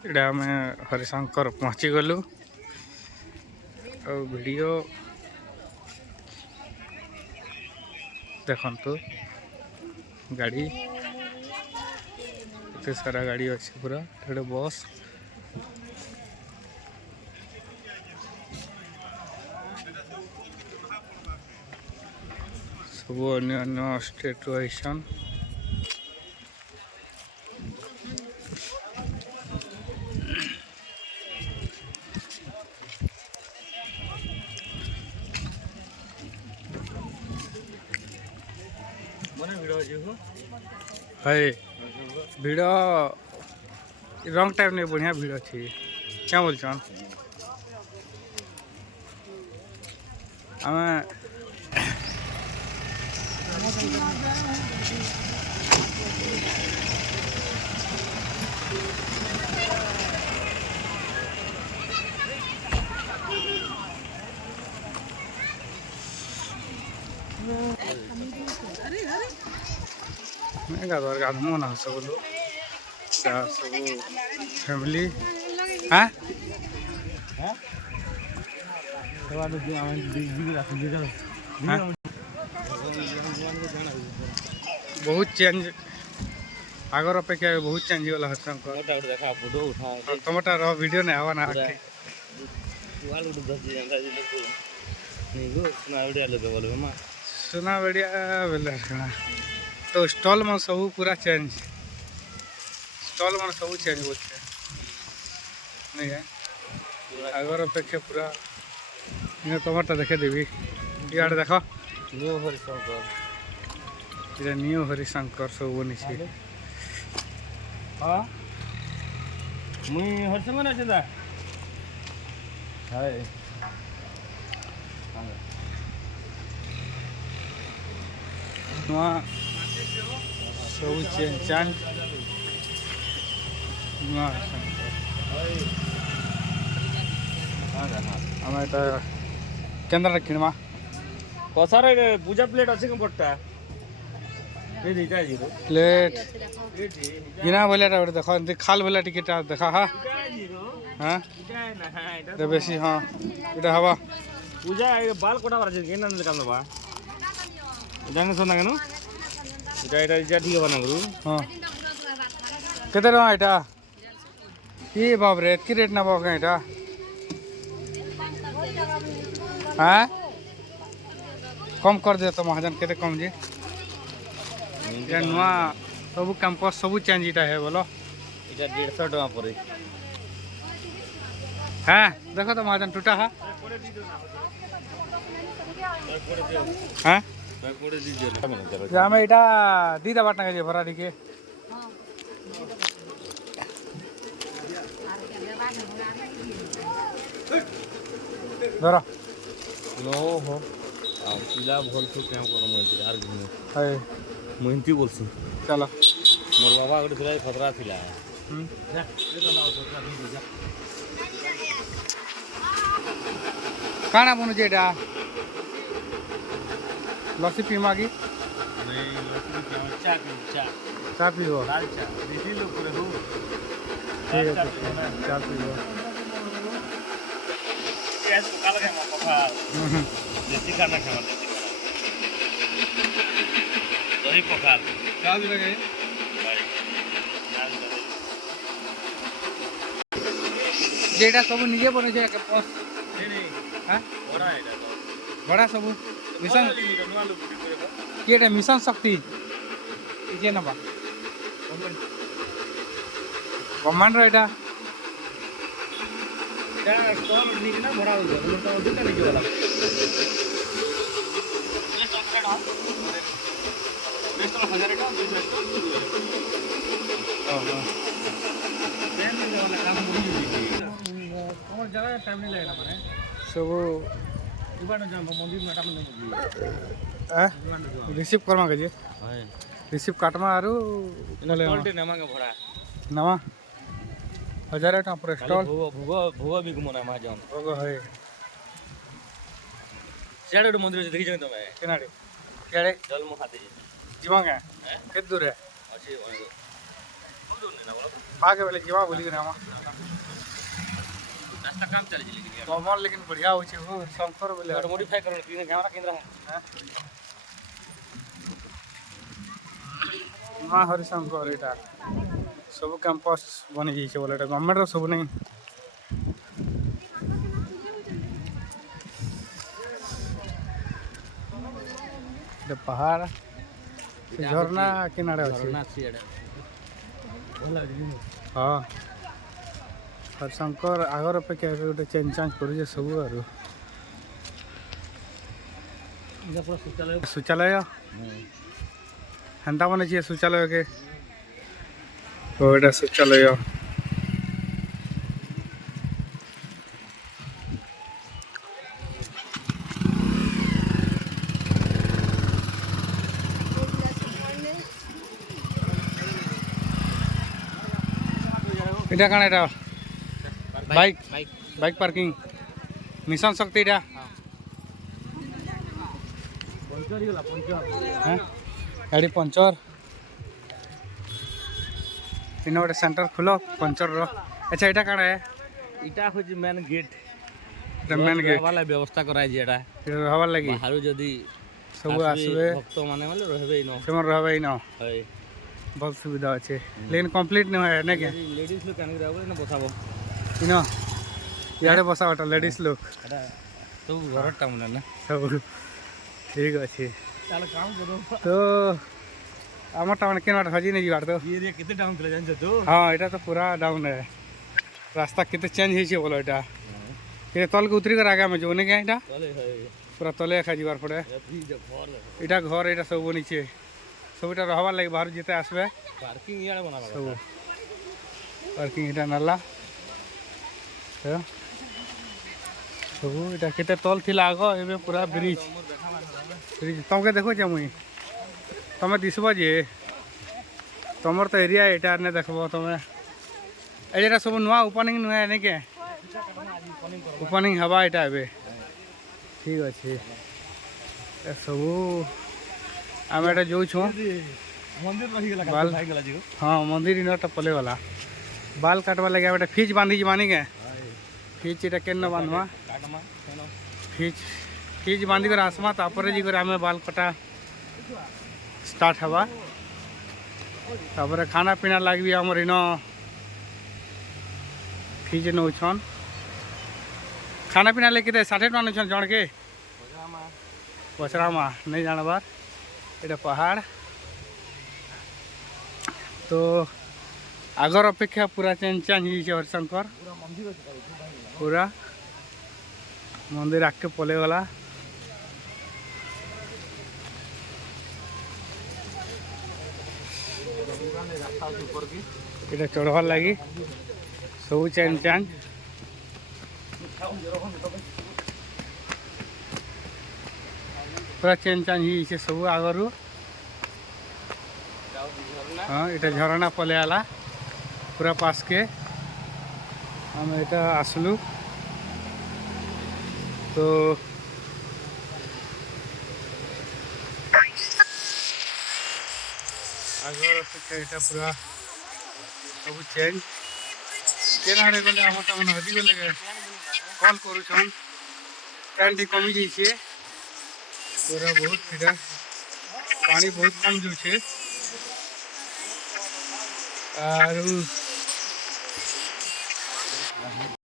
इड़ा आम हरिशंकर पहुँची गलु वीडियो देखंतु गाड़ी एते सारा गाड़ी अच्छी पूरा एटे बस सब अन्य अन्य स्टेट रहीसन है भिड़ रंग टाइम नहीं बढ़िया भिड़ अच्छी क्या बोल आम गाधर गाधमो ना सब लोग सब फैमिली हाँ बहुत चेंज आगर अपेक्षा बहुत चेंज होगा तुमटा रह वीडियो नहीं हवा ना सुना बढ़िया बोले तो स्टॉल में सब पूरा चेंज स्टॉल में सब चेंज बोलते नहीं है आगर अपेक्षा पूरा टमाटर देखे देवी इे देख न्यू हरिशंकर ये न्यू हरिशंकर सब बनी हाँ मुई हरिशंकर अच्छे दा हाय सब चेंज आम केन्द्र किणवा कसार पूजा प्लेट अच्छे कम पड़ता प्लेट गिना बोले देख खाल बोले टिकेट देखा हाँ हाँ बेसी हाँ इटा हवा पूजा बाल कोटा बार काम दबा जाने सुना केनु इटा ठीक है ना गुरु हाँ केते टका इटा ये बाप रे एतकी रेट ना बाप इटा हाँ कम कर दे तो महाजन केते कम जी नुआ सब कैंपस सब चेंज इटा है बोलो इटा 150 टका पड़े हाँ देखो तो महाजन टूटा है हाँ आम इटा दी दबा टाँगे जी भरा टिके धर नो हो पिला भल से क्या कर यार है मुहिंती बोलसी चलो मोर बाबा गोटे थिला खतरा थिला काना बनुचे एटा लस्सी पीमा की चा पीब ठीक है चा पीब देसी खाना खाना दही पखाल क्या भी लगे जेटा सब निजे बने छे कैंपस हां बड़ा सब मिशन केटा मिशन शक्ति इजे ना बा गवर्नमेंट रो एटा स्टॉल निकना बड़ा हो गया मतलब दुटा निकल वाला सब रिसीव करमा के रिसीव काटमा आरु नवा 1000 टका पर स्टॉल भोग भी घुमना महाजन भोग है सियाड़े मंदिर देखी जाए तमे केनाडे केड़े जल मुखाते जीवांगे केत दूर है अच्छे आगे बेले जीवा बोली रामा रास्ता काम चल जी लेकिन कमल लेकिन बढ़िया होचे हो शंकर बोले यार मॉडिफाई करन कि कैमरा केंद्र है मां हरिशंकर एटा सब कैंपस बनी जाइए बोले गवर्नमेंट रो सब नहीं पहाड़ झरना किनारे अच्छे झरना छी एडा भला जी हाँ हरिशंकर आगर अपेक्षा गोटे चेंज चांज कर सब आरु इधर पूरा शौचालय हेन्ता बने शौचालय के एटा शौचालय এটা কাଣା এটা bike bike bike parking mission Shakti এটা पंचर गेला पंचर হ্যাঁ গাড়ি পঞ্চর ইনো গোটে সেন্টার খুল পঞ্চর র আচ্ছা এটা কাଣା इटा हो जी मेन गेट এটা মেন গেট वाला व्यवस्था कराय जी एटा এটা হবার লাগি बाहरु जदी সব আসবে भक्त माने वाले रहबे इनो সেমন রহবে ইনো है बहुत सुविधा আছে लेकिन कंप्लीट नहीं है ना क्या लेडीज लोग कान रहबे ना बसाबो इनो यारे बसा ओटा लेडीज लोग एटा तो घर टाउन ना सब ठीक अच्छे चल काम करो तो आम टाउन के हजी नहीं जीवार तो ये रे कितने टाउन चले जान तो हाँ यहाँ तो पूरा डाउन है रास्ता कितने चेंज हो बोलो यहाँ ये तल के उतरी कर आगे में जो नहीं क्या यहाँ चले है पूरा तले खा जीवार पड़े फ्री जब घर इटा घर यहाँ सब नीचे सब इटा रहबार लगे बाहर जीते आसबे पार्किंग यार बना सब पार्किंग इटा नाला सब इटा केते तल थिला आगो एबे पूरा ब्रिज ब्रिज तमके देखो जे मुई तमे दिसबो जे तमर तो एरिया एटा ने देखबो तमे एटा सब नुआ ओपनिंग नुआ ने के ओपनिंग हवा एटा एबे ठीक अछि ए सब आम एटा जो छु मंदिर रही गेला बाल भाई गेला जी हाँ मंदिर इनटा पले वाला बाल काटवा लगे एटा फीज बांधी मानी के फीज एटा केन बांधवा काटमा केनो फीज बांधी कर आसमा तापर जी कर आमे बाल कटा स्टार्ट हवा तापर खाना पीना लगी भी हमर इनो फीज नौछन खाना पीना लेके 60 टका नौछन जण के पचरामा नहीं जानबार एटा पहाड़ तो आगर अपेक्षा पूरा चेंज चेंज हरिशंकर पूरा मंदिर आके पले गला इटा चढ़वार लगी सब चेंज चेंज पूरा चेंज चेंज ही सब आगरू हाँ इटा झरना पले आला पूरा पास के हम इटा आसलू तो आगर अपेक्षा इटा पूरा सब चेंज केना रे गले हम त हजी गले कॉल करू छन कैंडी कमी जाइ छे पूरा बहुत फिरा पानी बहुत कम जो छे आरु